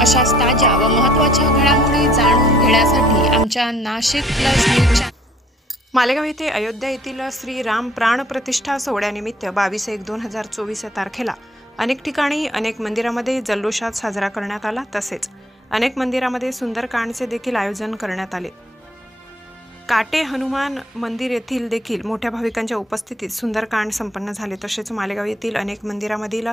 अशाच ताज्या व महत्त्वाच्या घडामोडी जाणून घेण्यासाठी आमच्या नाशिक प्लस न्यूज मालेगाव येथे अयोध्या येथील श्री राम प्राण प्रतिष्ठा सोहळ्यानिमित्त 22/1/2024 या तारखेला अनेक ठिकाणी अनेक मंदिरामध्ये जल्लोषात साजरा करण्यात आला। तसेच अनेक मंदिरामध्ये सुंदरकांडचे देखील आयोजन करण्यात आले। काटे हनुमान मंदिर येथील देखील मोठ्या भाविकांच्या उपस्थितीत सुंदरकांड संपन्न झाले। तसेच मालेगाव येथील अनेक मंदिरामधील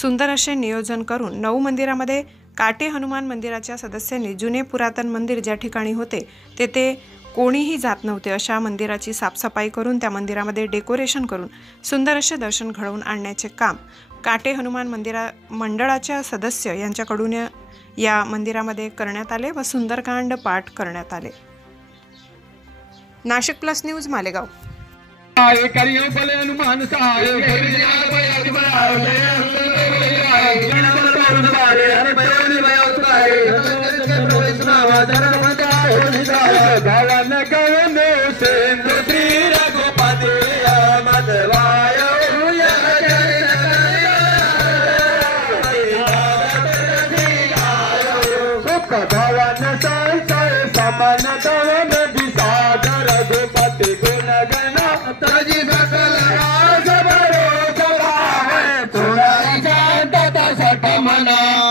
सुंदर असे नियोजन करून 9 मंदिरामध्ये काटे हनुमान मंदिराच्या सदस्यांनी जुने पुरातन मंदिर ज्या ठिकाणी होते तेथे कोणीही जात नव्हते अशा मंदिराची साफसफाई करून त्या मंदिरामध्ये डेकोरेशन करून सुंदर असे दर्शन घडवून आणण्याचे काम काटे हनुमान मंडळाच्या सदस्य यांच्याकडून या मंदिरामध्ये करण्यात आले व सुंदरकांड पाठ करण्यात आले। Nashik plus news Malegaon.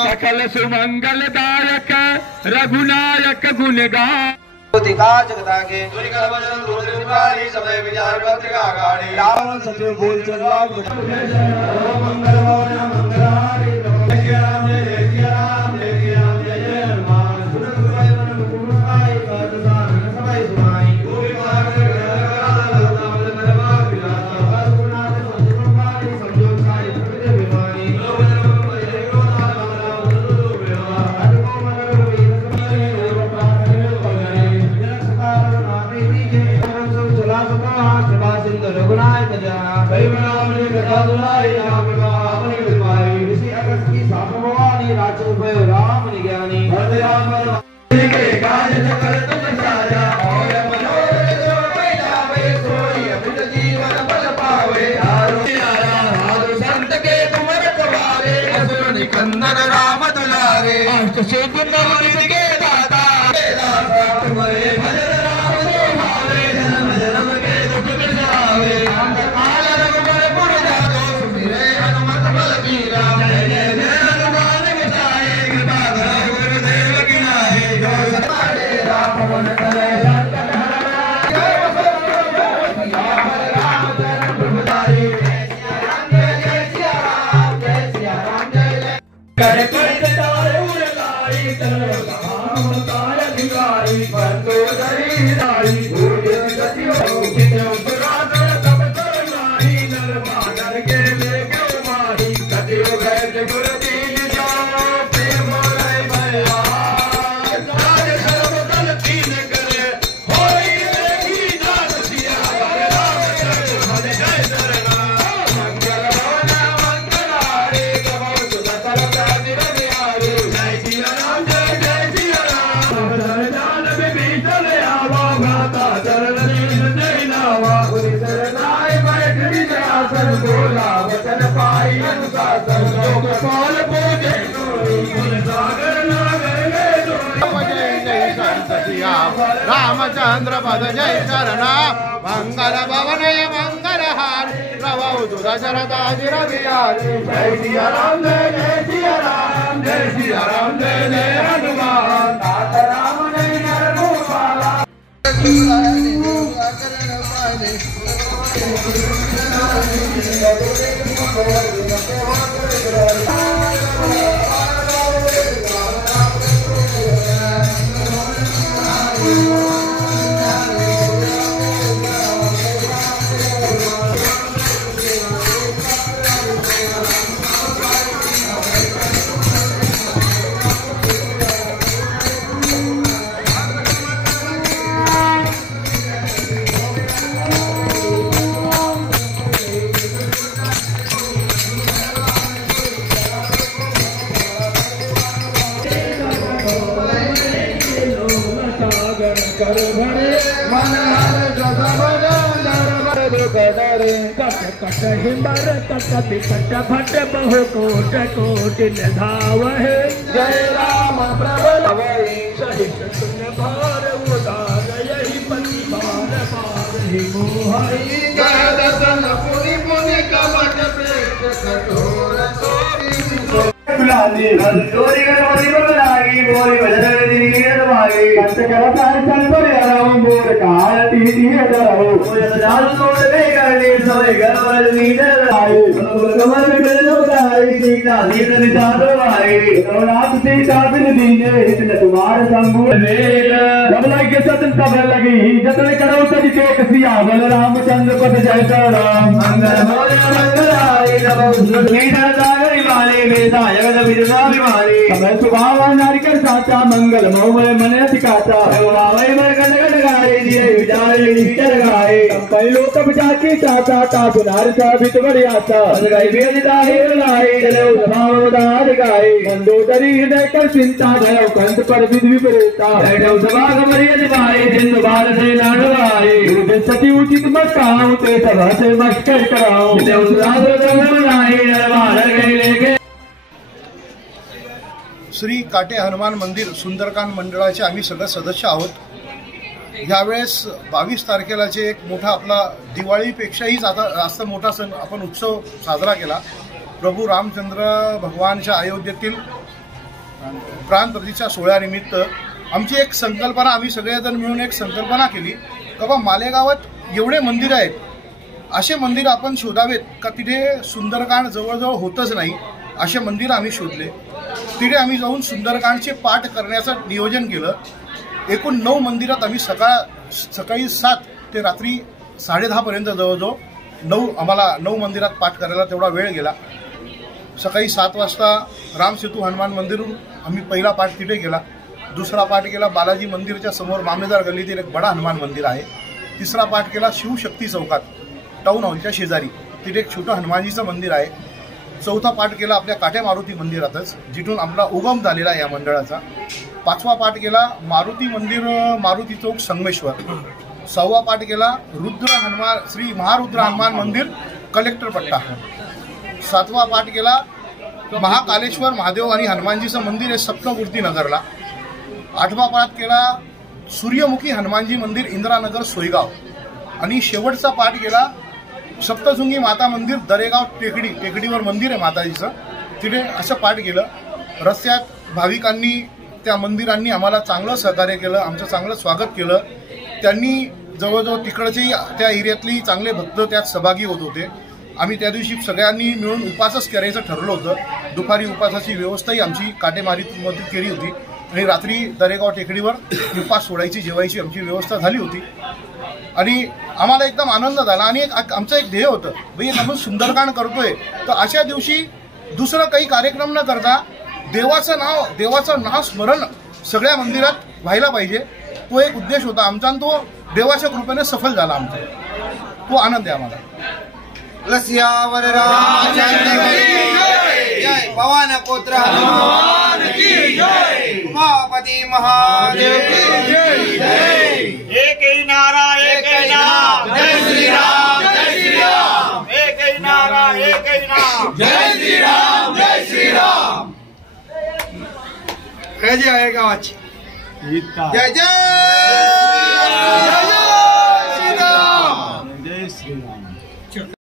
सकल सुमंगलदायक रघुनायक गुणगान जगदागे समय विचार पत्रिका गाड़ी रावण सचिव बोल चल राम दुलारे के दाता रामचंद्र पद जय शरण मंगल भवनय मंगल हार प्रभु दशरथाजिर बिहारी जय सिया राम जय सिया राम जय सिया राम जय हनुमान तात राम जय नरगोपाला कर भरे मन हर जग भजन कदरे कट कट हिंबर कट बिकट फट बहु कोट कोटि धाव है जय राम प्रभु भार उदार यही पति बार पार ही मोहाई जय दर्शन पुनि पुनि कपट प्रेत कठोर चोरी गरोरी बगलागी बोली बजर नीर मागी कंत कला सार चंदोरी आराम बोर काल टी हजारो ओय जाल तोड़ दे करनी सोए गरवल नीर आई बोल कमल में लो गाई सीता नीर निजादो आई रात से काबिल दीने इतने तुम्हारे संभू वेद बबलाई के सतन सब लगी जतन करो तज के कसिया बल रामचंद्र पद जय राम मंगल मोर मंगल आई नव नीर दागरी वाली वेदा जगत विजनाभिमानी समय स्वभाव नारिकर साचा मंगल मोहमय मन अधिकाता वावय मर गण गण गाए दिए विचारे विचार गाए पहलो तब जाके चाचा ता सुनार साबित बड़ियाता गई वेदिता हे लाए चलो स्वभाव दार गाए मंदोदरी हृदय कर चिंता गयो कंठ पर विधि विपरीता बैठो सभा कमरिय दिवाए दिन बार से लाडवाए गुरु सती उचित मत कहूं ते सभा से मस्कर कराऊं देव सुराद दमन लाए नरवार गए लेके श्री काटे हनुमान मंदिर सुंदरकांड मंडळाचे आम्ही सगळे सदस्य आहोत। यावेळेस 22 तारखेला जे एक मोठा आपला दिवाळीपेक्षाही जास्त मोठा सण आपण उत्सव साजरा केला। प्रभू रामचंद्र भगवानच्या अयोध्येतील प्राण प्रतिष्ठा सोहळ्यानिमित्त आमची एक संकल्पना आम्ही सगळेजण मिळून एक संकल्पना केली की बा मालेगावात एवढे मंदिर आहेत, असे मंदिर आपण शोधावेत का तिथे सुंदरकांड जवळजवळ होतच नाही, असे मंदिर आम्ही शोधले। तिथे आम्ही जाऊन सुंदरकांडचे पाठ करण्याचं नियोजन केलं। एकूण 9 मंदिरात आम्ही सकाळी 7 ते रात्री 10:30 पर्यंत जवळजवळ आम्हाला 9 मंदिरात पाठ करायला तेवढा वेळ गेला। सकाळी 7 वाजता रामसेतू हनुमान मंदिरून आम्ही पहिला पाठ तिथे केला। दुसरा पाठ केला बालाजी मंदिरच्या समोर मामलेदार गल्लीतील एक बडा हनुमान मंदिर आहे। तिसरा पाठ केला शिवशक्ती चौकात टाउन हॉलच्या शेजारी, तिथे एक छोटं हनुमानजीचं मंदिर आहे। चौथा पाठ केला आपल्या काटे मारुती मंदिरातच, जिथून आपला उगम झालेला आहे या मंडळाचा। 5वा पाठ केला मारुती मंदिर मारुती चौक संगमेश्वर। 6वा पाठ केला रुद्र हनुमान श्री महारुद्र हनुमान मंदिर कलेक्टर पट्टा। 7वा पाठ केला महाकालेश्वर महादेव आणि हनुमानजीचं मंदिर आहे सप्तमूर्ती नगरला। 8वा पाठ केला सूर्यमुखी हनुमानजी मंदिर इंदिरानगर सोयगाव। आणि शेवटचा पाठ केला सप्तशृंगी माता मंदिर दरेगाव टेकडीवर मंदिर आहे माताजीचं, तिथे असं पाठ केलं। रस्त्यात भाविकांनी त्या मंदिरांनी आम्हाला चांगलं सहकार्य केलं, आमचं चांगलं स्वागत केलं। त्यांनी जवळजवळ तिकडचे त्या एरियातली चांगले भक्त त्यात सहभागी होत होते। आम्ही त्या दिवशी सगळ्यांनी मिळून उपासच करायचं ठरलं होतं। दुपारी उपासाची व्यवस्थाही आमची काटेमारीमध्ये केली होती आणि रात्री दरेगाव टेकडीवर उपास सोडायची जेवायची आमची व्यवस्था झाली होती। आणि आम्हाला एकदम आनंद झाला आणि आमचं एक ध्येय होतं भाई आपण सुंदरकांड करतोय तर अशा दिवशी दुसरं काही कार्यक्रम न करता देवाचं नाव स्मरण सगळ्या मंदिरात व्हायला पाहिजे, तो एक उद्देश होता आमचा आणि तो देवाच्या कृपेने सफल झाला आमचा, तो आनंद आहे आम्हाला। लसियावर रामचंद्र की जय, पवन पुत्र हनुमान की जय, उमापति महादेव की जय। एक ही नारा एक ही नाम, जय श्री राम जय श्री राम। एक ही नारा एक ही नाम, जय श्री राम जय श्री राम। जय जय गावाची जय जय।